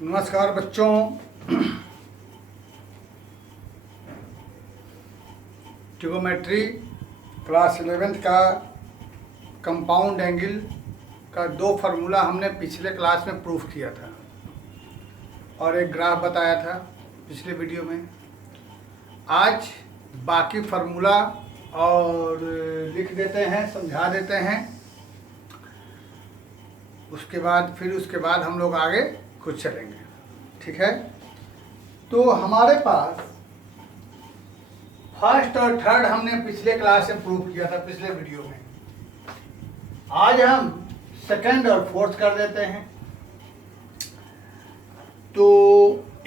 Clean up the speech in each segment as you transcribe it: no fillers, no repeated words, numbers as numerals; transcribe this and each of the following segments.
नमस्कार बच्चों। Trigonometry class 11th का कंपाउंड एंगल का दो फार्मूला हमने पिछले क्लास में प्रूफ किया था और एक ग्राफ बताया था पिछले वीडियो में। आज बाकी फार्मूला और लिख देते हैं, समझा देते हैं। उसके बाद हम लोग आगे खुद चलेंगे, ठीक है। तो हमारे पास फर्स्ट और थर्ड हमने पिछले क्लास में प्रूव किया था, पिछले वीडियो में। आज हम सेकंड और फोर्थ कर देते हैं। तो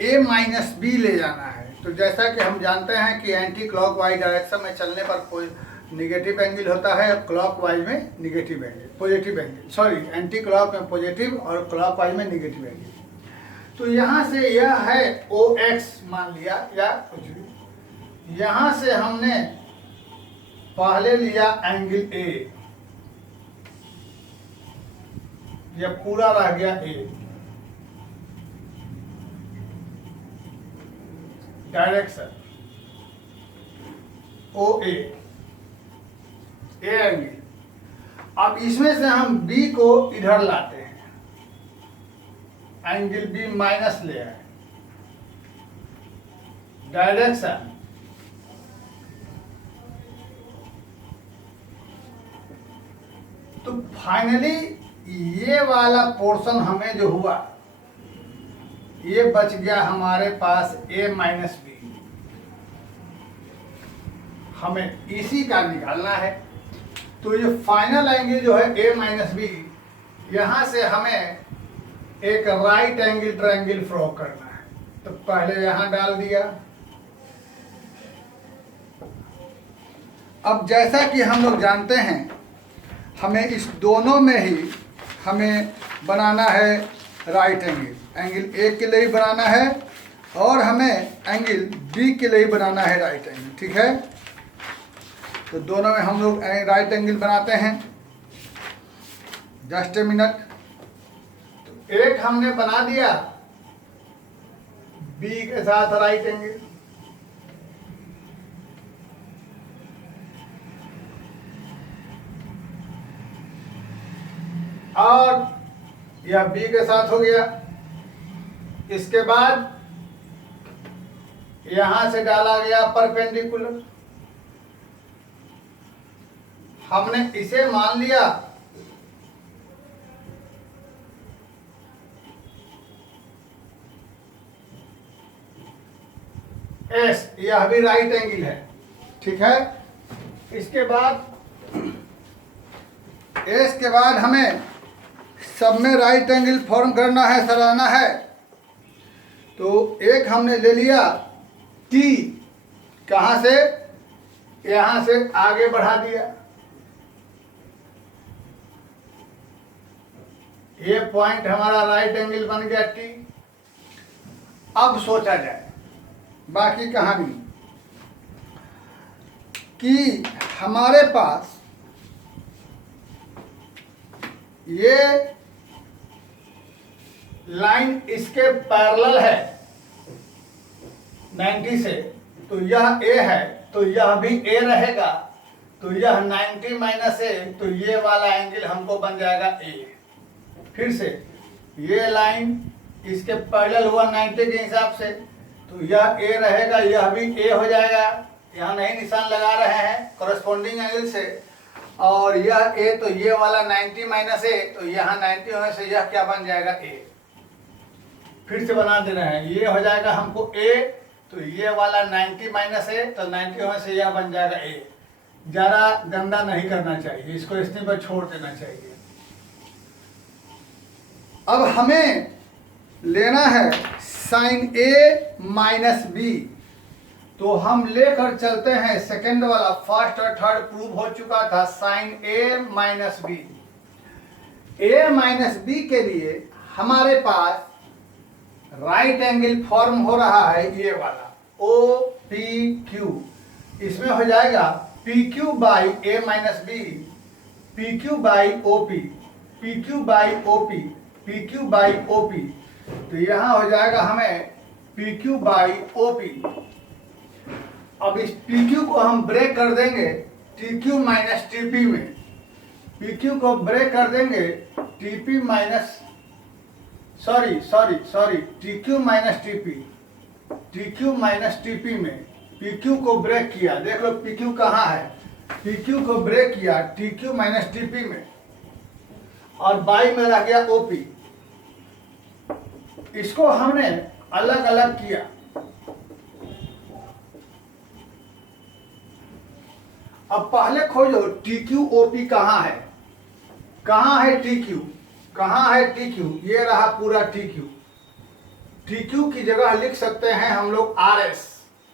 a माइनस बी ले जाना है। तो जैसा कि हम जानते हैं कि एंटी क्लॉकवाइज डायरेक्शन में चलने पर कोई निगेटिव एंगल होता है, क्लॉकवाइज में negative angle, positive angle, sorry, anti clock में पॉजिटिव और क्लॉकवाइज में निगेटिव एंगल। तो यहाँ से यह है OX मान लिया या कुछ भी। यहाँ से हमने पहले लिया एंगल A, यह पूरा रह गया A। Direction OA, A angle. अब इसमें से हम B को इधर लाते हैं, एंगल B माइनस ले आए। डायरेक्शन तो फाइनली ये वाला पोर्शन हमें जो हुआ, ये बच गया हमारे पास A माइनस बी। हमें इसी का निकालना है। तो ये फाइनल एंगल जो है A माइनस बी, यहां से हमें एक राइट एंगल ट्रायंगल ड्रॉ करना है। तो पहले यहां डाल दिया। अब जैसा कि हम लोग जानते हैं, हमें इस दोनों में ही हमें बनाना है राइट एंगल। एंगल ए के लिए ही बनाना है और हमें एंगल बी के लिए ही बनाना है राइट एंगल, ठीक है। तो दोनों में हम लोग राइट एंगल बनाते हैं। Just a minute. तो एक हमने बना दिया बी के साथ राइट एंगल, और यह बी के साथ हो गया। इसके बाद यहां से डाला गया परपेंडिकुलर। हमने इसे मान लिया एस, यह भी राइट एंगल है, ठीक है। इसके बाद एस के बाद हमें सब में राइट एंगल फॉर्म करना है, सराहना है। तो एक हमने ले लिया टी, कहां से, यहां से आगे बढ़ा दिया। ये पॉइंट हमारा राइट एंगल बन गया टी। अब सोचा जाए बाकी कहानी कि हमारे पास ये लाइन इसके पैरेलल है 90 से, तो यह A है, तो यह भी A रहेगा। तो यह 90 माइनस A, तो ये वाला एंगल हमको बन जाएगा A। फिर से ये लाइन इसके पैरेलल हुआ 90 के हिसाब से, तो यह A रहेगा, यह भी A हो जाएगा। यहाँ नहीं निशान लगा रहे हैं कॉरेस्पॉन्डिंग एंगल से। और यह A, तो ये वाला 90 माइनस A, तो यहाँ 90 होने से यह क्या बन जाएगा A। फिर से बना दे रहे हैं, ये हो जाएगा हमको A, तो ये वाला 90 माइनस A, तो 90 होने से यह बन जाएगा A। ज़्यादा गंदा नहीं करना चाहिए, इसको इतने पर छोड़ देना चाहिए। अब हमें लेना है साइन A माइनस बी। तो हम लेकर चलते हैं सेकंड वाला। फर्स्ट और थर्ड प्रूव हो चुका था sine A minus B. A minus B के लिए हमारे पास राइट एंगल फॉर्म हो रहा है, ये वाला OPQ। इसमें हो जाएगा PQ by A minus B, PQ by OP, PQ by OP, PQ by OP। तो यहाँ हो जाएगा हमें P Q by O P. अब इस पी क्यू को हम ब्रेक कर देंगे T Q minus T P में। पी क्यू को ब्रेक कर देंगे T P minus sorry T Q minus T P, T Q minus T P में। पी क्यू को ब्रेक किया, देख लो पी क्यू कहाँ है, पी क्यू को ब्रेक किया T Q minus T P में, और बाई में रह गया ओ पी। इसको हमने अलग अलग किया। अब पहले खोजो टी क्यू ओ पी कहाँ है, कहाँ है टी क्यू, कहाँ है टी क्यू, ये रहा पूरा टी क्यू। टी क्यू की जगह लिख सकते हैं हम लोग आर एस,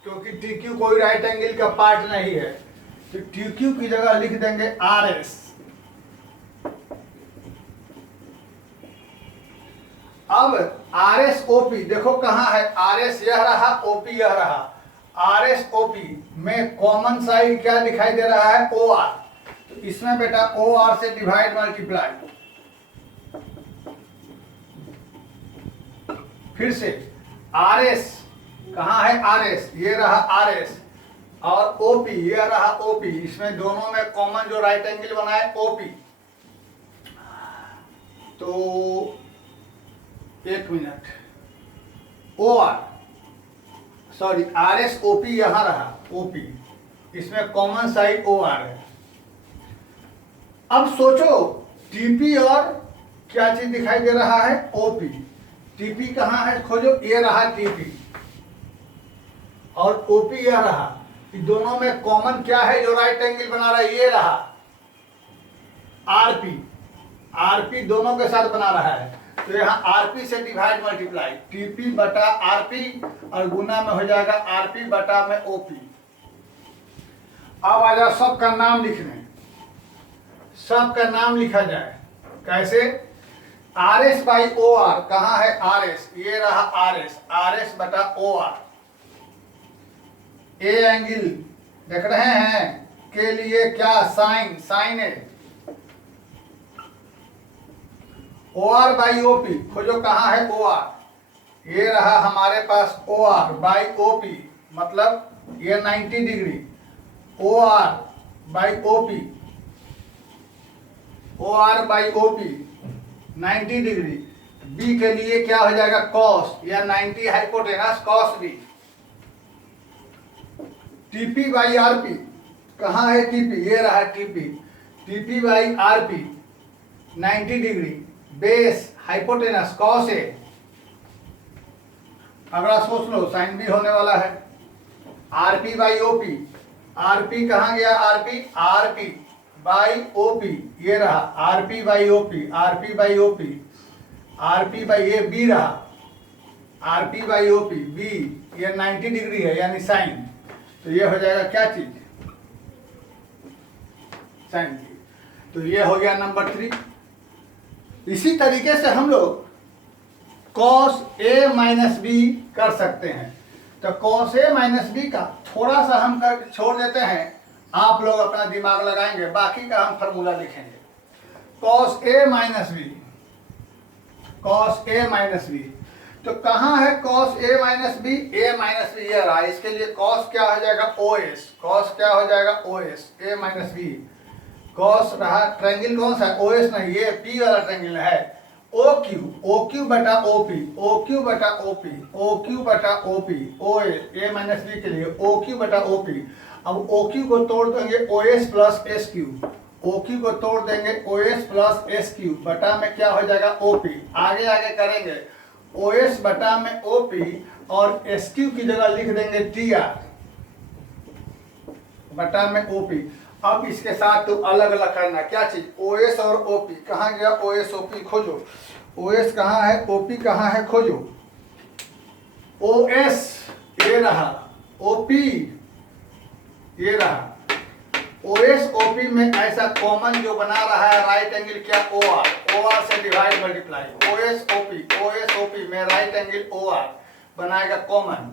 क्योंकि टी क्यू कोई राइट एंगल का पार्ट नहीं है, तो टी क्यू की जगह लिख देंगे आर एस। अब आर एस ओ पी देखो कहाँ है, आर एस यह रहा, ओ पी यह रहा। आर एस ओ पी में कॉमन साइड क्या दिखाई दे रहा है, ओ आर। तो इसमें बेटा ओ आर से डिवाइड मल्टीप्लाई, फिर से आर एस कहाँ है, आर एस ये रहा आर एस, और ओ पी ये रहा ओ पी। इसमें दोनों में कॉमन जो राइट एंगल बना है ओ पी। तो एक minute, O R sorry R S O P यहां रहा ओ पी, इसमें कॉमन साइड ओ आर है। अब सोचो टीपी और क्या चीज दिखाई दे रहा है, ओपी। टीपी कहाँ है खोजो, ये रहा टीपी और ओपी यह रहा। इन दोनों में कॉमन क्या है जो राइट एंगल बना रहा है, ये रहा आरपी। आरपी दोनों के साथ बना रहा है, तो यहाँ आरपी से डिवाइड मल्टीप्लाई, टीपी बटा आरपी और गुना में हो जाएगा आरपी बटा में ओपी। अब आ जाओ सबका नाम लिखने, सबका नाम लिखा जाए कैसे, R S by O R, कहाँ है आर एस, ये रहा आर एस, आर एस बटा ओ आर। ए एंगल देख रहे हैं के लिए क्या sine, sine A, O R by O P खोजो कहाँ है ओ आर, ये रहा हमारे पास O R by O P, मतलब ये 90 degree, O R by O P, O R by O P 90 degree. B के लिए क्या हो जाएगा कॉस, या 90 hypotenuse cos B. TP by RP कहाँ है टीपी, ये रहा TP, TP by RP 90 degree, base hypotenuse cos A. अगला सोच लो साइन बी होने वाला है, आरपी बाई ओपी, आरपी कहाँ गया आरपी, आरपी बाई ओपी, ये रहा RP by OP, RP by OP, RP by A B रहा, आरपी बाई ओपी बी, ये 90 डिग्री है यानी साइन, तो ये हो जाएगा क्या चीज, साइन बी। तो ये हो गया नंबर 3। इसी तरीके से हम लोग कॉस ए माइनस बी कर सकते हैं। तो कॉस ए माइनस बी का थोड़ा सा हम कर छोड़ देते हैं, आप लोग अपना दिमाग लगाएंगे, बाकी का हम फॉर्मूला लिखेंगे। Cos A minus B, cos A minus B, तो कहाँ है cos A minus B, A minus B ये रहा, इसके लिए कॉस क्या हो जाएगा ओ एस, कॉस क्या हो जाएगा ओ एस, ए माइनस बी, कॉस रहा ट्रायंगल कौन सा है, ओ एस नहीं, ये पी वाला ट्रायंगल है, ओ क्यू बटा ओ पी, ओ क्यू बटा ओ पी, ओ क्यू बटा ओ पी, ओ ए माइनस बी के लिए ओ क्यू बटा ओ पी। अब ओ क्यू को तोड़ देंगे O S plus S Q, O Q को तोड़ देंगे O S plus S Q, बटा में क्या हो जाएगा ओ पी। आगे आगे करेंगे ओ एस बटा में ओ पी और एस क्यू की जगह लिख देंगे टी आर बटा में ओ पी। अब इसके साथ तो अलग अलग करना, क्या चीज, ओ एस और ओ पी, कहाँ गया ओ एस ओ पी खोजो, ओ एस कहाँ है ओ पी कहाँ है खोजो, ओ एस ये रहा, ओ पी ये रहा, ओ एस ओ पी में ऐसा कॉमन जो बना रहा है राइट एंगल क्या ओ आर से divide multiply, O S O P में राइट एंगल ओ आर बनाएगा कॉमन,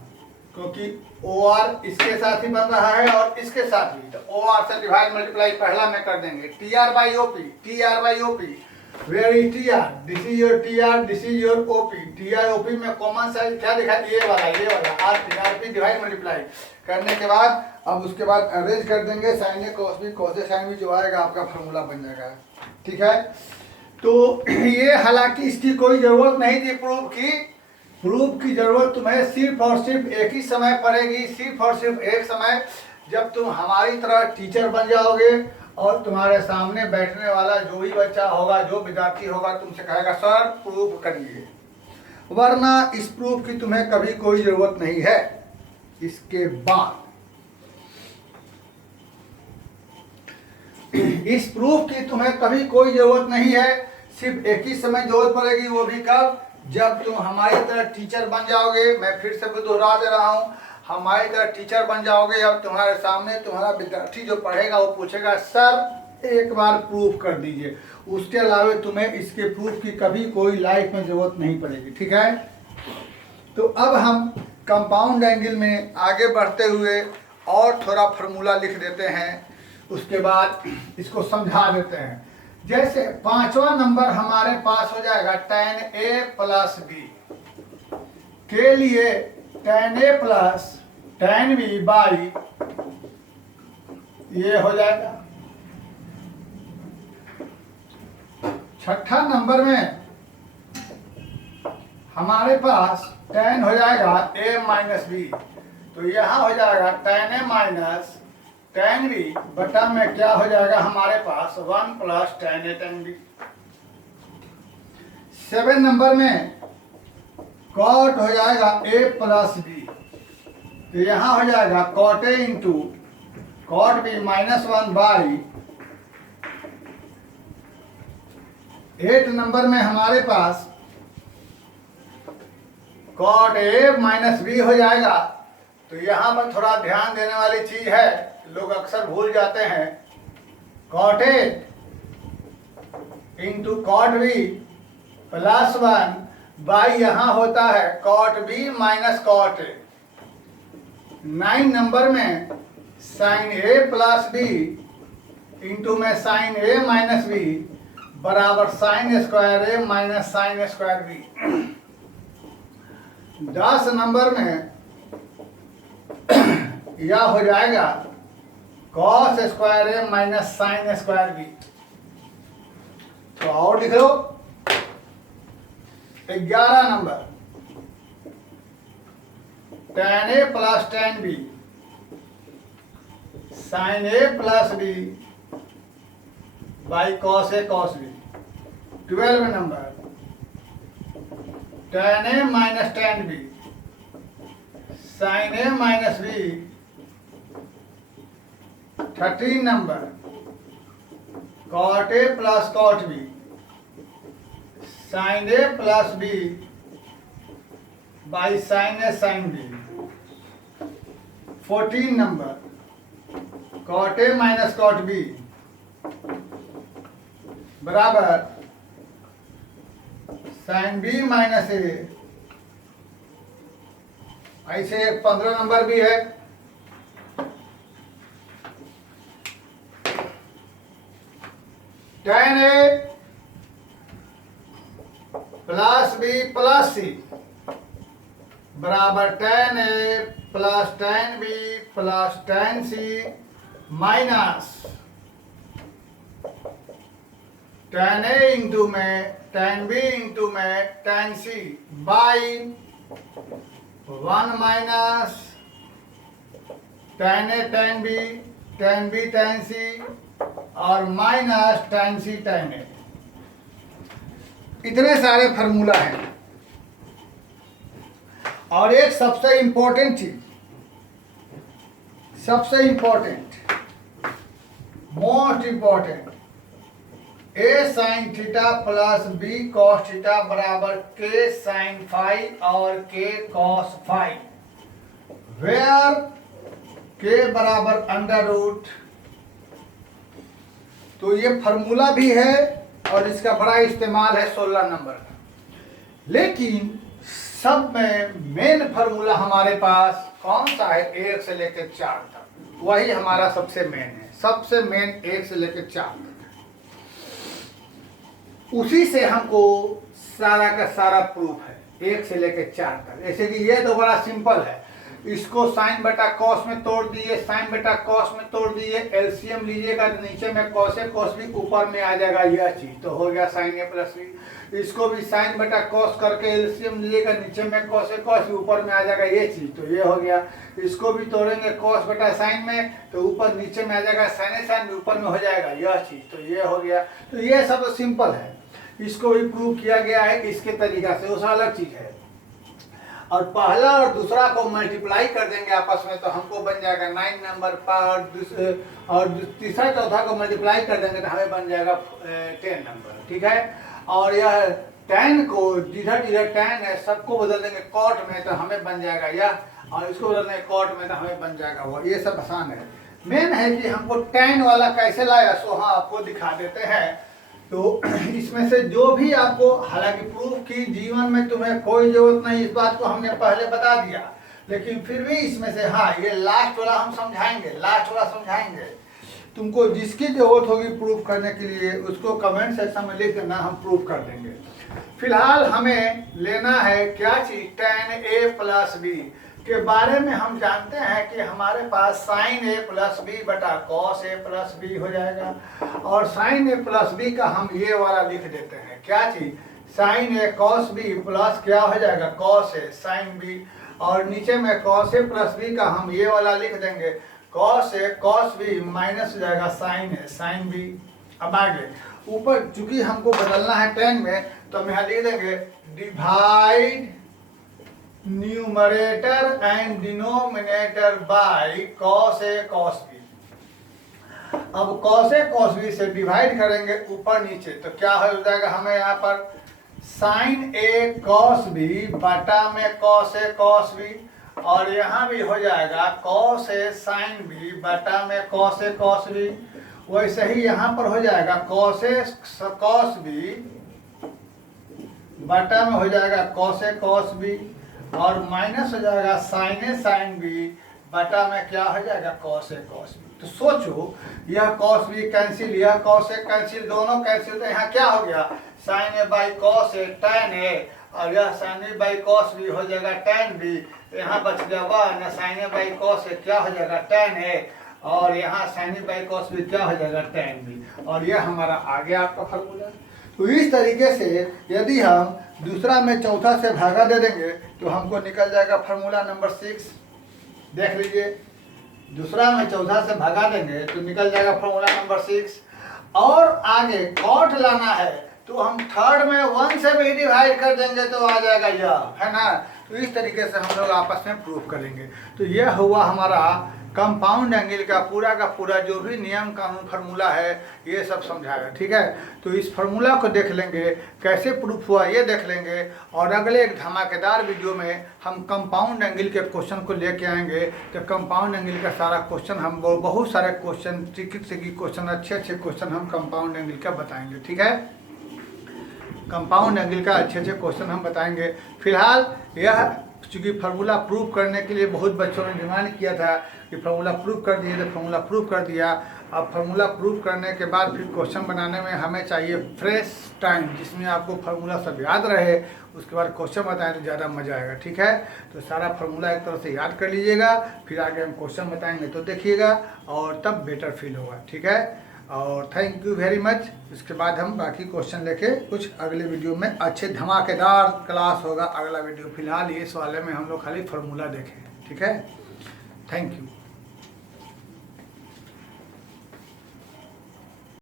क्योंकि ओ आर इसके साथ ही बन रहा है और इसके साथ भी, तो ओ आर से डिवाइड मल्टीप्लाई पहला में कर देंगे, T R by O P, T R by O P, where is T R, this is your T R, this is your OP. T R OP में कॉमन साइड क्या दिखा, ये वाला आर पी डिवाइड मल्टीप्लाई करने के बाद अब उसके बाद अरेंज कर देंगे sign A cos B, cos A sine B जो आएगा आपका फॉर्मूला बन जाएगा। ठीक है, तो ये हालांकि इसकी कोई जरूरत नहीं थी प्रूफ की। प्रूफ की जरूरत तुम्हें सिर्फ और सिर्फ एक ही समय पड़ेगी, सिर्फ और सिर्फ एक समय, जब तुम हमारी तरह टीचर बन जाओगे और तुम्हारे सामने बैठने वाला जो भी बच्चा होगा, जो विद्यार्थी होगा, तुमसे कहेगा सर प्रूफ करिए, वरना इस प्रूफ की तुम्हें कभी कोई जरूरत नहीं है। इसके बाद इस प्रूफ की तुम्हें कभी कोई जरूरत नहीं है, सिर्फ एक ही समय जरूरत पड़ेगी, वो भी कब, जब तुम हमारी तरह टीचर बन जाओगे। मैं फिर से दोहरा दे रहा हूँ, हमारी तरह टीचर बन जाओगे, अब तुम्हारे सामने तुम्हारा विद्यार्थी जो पढ़ेगा वो पूछेगा सर एक बार प्रूफ कर दीजिए, उसके अलावा तुम्हें इसके प्रूफ की कभी कोई लाइफ में जरूरत नहीं पड़ेगी। ठीक है, तो अब हम कंपाउंड एंगल में आगे बढ़ते हुए और थोड़ा फार्मूला लिख देते हैं, उसके बाद इसको समझा देते हैं। जैसे पांचवा नंबर हमारे पास हो जाएगा tan a प्लस बी के लिए tan a plus tan b by ये हो जाएगा। छठा नंबर में हमारे पास tan हो जाएगा a माइनस बी, तो यहाँ हो जाएगा tan a minus tan b बटा में क्या हो जाएगा हमारे पास 1 plus tan a tan b। 7 number में cot हो जाएगा a प्लस b, तो यहाँ हो जाएगा cot a into cot b minus 1 by. 8 number में हमारे पास cot a माइनस b हो जाएगा, तो यहाँ पर थोड़ा ध्यान देने वाली चीज है, लोग अक्सर भूल जाते हैं। cot a into cot b plus 1 by यहाँ होता है cot b minus cot a। 9 number में sin a plus b into में sin a माइनस b बराबर sin square a minus sin square b। 10 number में यह हो जाएगा cos square a minus sin square b। तो और लिख लो। 11 number tan a plus tan b sin a plus b by cos a cos b। 12 number tan a minus tan b sin a minus b। 13 number cot a plus cot b sin a plus b by sin a sin b। 14 number cot a minus cot b बराबर sin b minus a। ऐसे 15 number भी है tan a plus b plus c बराबर tan a plus tan b plus tan c minus tan a into में tan b into में tan c by 1 minus tan a tan b tan c और minus tan c tan a। इतने सारे formula हैं। और एक सबसे important चीज, सबसे important, most important, a sine theta plus b cos theta बराबर k साइन फाइव और k cos five where k बराबर अंडर रूट। तो ये फार्मूला भी है और इसका बड़ा इस्तेमाल है 16 नंबर का। लेकिन सब में मेन फार्मूला हमारे पास कौन सा है, 1 से लेकर 4 तक, वही हमारा सबसे मेन है। सबसे मेन 1 से लेकर 4 तक। उसी से हमको सारा का सारा प्रूफ है 1 से लेकर 4 तक। जैसे कि ये तो बड़ा सिंपल है, इसको साइन बटा कॉस में तोड़ दिए, साइन बटा कॉस में तोड़ दिए, एलसीएम लीजिएगा तो नीचे में कॉस है कॉस भी, ऊपर में आ जाएगा यह चीज, तो हो गया साइन ए प्लस बी। इसको भी साइन बटा कॉस करके एलसीएम लीजिएगा, नीचे में कॉस है कॉस, ऊपर में आ जाएगा ये चीज, तो ये हो गया। इसको भी तोड़ेंगे कॉस बटा साइन में, तो ऊपर नीचे में आ जाएगा साइन ए साइन, ऊपर में हो जाएगा यह चीज, तो ये हो गया। तो ये सब तो सिंपल है, इसको भी प्रूव किया गया है इसके तरीका से, वो अलग चीज है। और पहला और दूसरा को मल्टीप्लाई कर देंगे आपस में तो हमको बन जाएगा 9 नंबर पर, और तीसरा चौथा को मल्टीप्लाई कर देंगे तो हमें बन जाएगा 10 नंबर, ठीक है। और यह 10 को जिधर जिधर 10 है सबको बदल देंगे कॉट में तो हमें बन जाएगा यह, और इसको बदल देंगे कॉट में तो हमें बन जाएगा वो। ये सब आसान है। मेन है कि हमको 10 वाला कैसे लाया, सो हाँ आपको दिखा देते हैं। तो इसमें से जो भी आपको, हालांकि प्रूफ की जीवन में तुम्हें कोई जरूरत नहीं, इस बात को हमने पहले बता दिया, लेकिन फिर भी इसमें से हाँ ये लास्ट वाला हम समझाएंगे, लास्ट वाला समझाएंगे। तुमको जिसकी जरूरत होगी प्रूफ करने के लिए उसको कमेंट सेक्शन में लिख देना, हम प्रूफ कर देंगे। फिलहाल हमें लेना है क्या चीज, tan a प्लस बी के बारे में हम जानते हैं कि हमारे पास साइन ए प्लस बी बटा कॉस ए प्लस बी हो जाएगा, और साइन ए प्लस बी का हम ये वाला लिख देते हैं क्या चीज, साइन ए कॉस बी प्लस क्या हो जाएगा कॉस ए साइन बी, और नीचे में कॉस ए प्लस बी का हम ये वाला लिख देंगे cos A cos B minus हो जाएगा साइन ए साइन बी। अब आगे ऊपर चूंकि हमको बदलना है 10 में तो हम यहाँ लिख देंगे divide numerator and denominator by cos A cos B. अब कॉस ए कॉस बी से डिवाइड करेंगे ऊपर नीचे तो क्या हो जाएगा, हमें यहाँ पर साइन ए कॉस बी बटा में कॉस ए कॉस बी, और यहाँ भी हो जाएगा कॉस ए साइन बी बटा में कॉस ए कॉस बी। वैसे ही यहाँ पर हो जाएगा कॉस ए कॉस बी बटा में हो जाएगा कॉस ए कॉस बी, और माइनस हो जाएगा साइन ए साइन बी बटा में क्या हो जाएगा कॉस ए कॉस बी। तो सोचो यह कॉस बी कैंसिल, यह कॉस ए कैंसिल, दोनों कैंसिल, तो यहाँ क्या हो गया sine A by cos A tan A, और यह sine A by cos B हो जाएगा tan बी, तो यहाँ बच गया 1 sine A by cos A क्या हो जाएगा tan ए, और यहाँ sine A by cos B क्या हो जाएगा tan बी, और यह हमारा आ गया आपका फार्मूला। तो इस तरीके से यदि हम दूसरा में चौथा से भागा दे देंगे तो हमको निकल जाएगा फार्मूला नंबर 6। देख लीजिए, दूसरा में चौथा से भागा देंगे तो निकल जाएगा फार्मूला नंबर 6। और आगे कॉट लाना है तो हम थर्ड में 1 से भी डिवाइड कर देंगे तो आ जाएगा यह, है ना। तो इस तरीके से हम लोग आपस में प्रूफ करेंगे। तो यह हुआ हमारा कंपाउंड एंगल का पूरा जो भी नियम कानून फार्मूला है ये सब समझाया, ठीक है। तो इस फार्मूला को देख लेंगे कैसे प्रूफ हुआ ये देख लेंगे, और अगले एक धमाकेदार वीडियो में हम कंपाउंड एंगल के क्वेश्चन को लेके आएंगे। तो कंपाउंड एंगल का सारा क्वेश्चन हम बहुत सारे क्वेश्चन ट्रिकी क्वेश्चन अच्छे क्वेश्चन हम कंपाउंड एंगल का बताएंगे, ठीक है। कंपाउंड एंगल का अच्छे क्वेश्चन हम बताएंगे। फिलहाल यह चूँकि फार्मूला प्रूव करने के लिए बहुत बच्चों ने डिमांड किया था कि फार्मूला प्रूव कर दिए, तो फार्मूला प्रूव कर दिया। अब फार्मूला प्रूव करने के बाद फिर क्वेश्चन बनाने में हमें चाहिए फ्रेश टाइम, जिसमें आपको फार्मूला सब याद रहे, उसके बाद क्वेश्चन बताएं तो ज़्यादा मज़ा आएगा, ठीक है। तो सारा फार्मूला एक तरह से याद कर लीजिएगा, फिर आगे हम क्वेश्चन बताएंगे तो देखिएगा, और तब बेटर फील होगा, ठीक है। और थैंक यू वेरी मच। इसके बाद हम बाकी क्वेश्चन लेके कुछ अगले वीडियो में अच्छे धमाकेदार क्लास होगा अगला वीडियो। फिलहाल इस वाले में हम लोग खाली फार्मूला देखें, ठीक है। Thank you.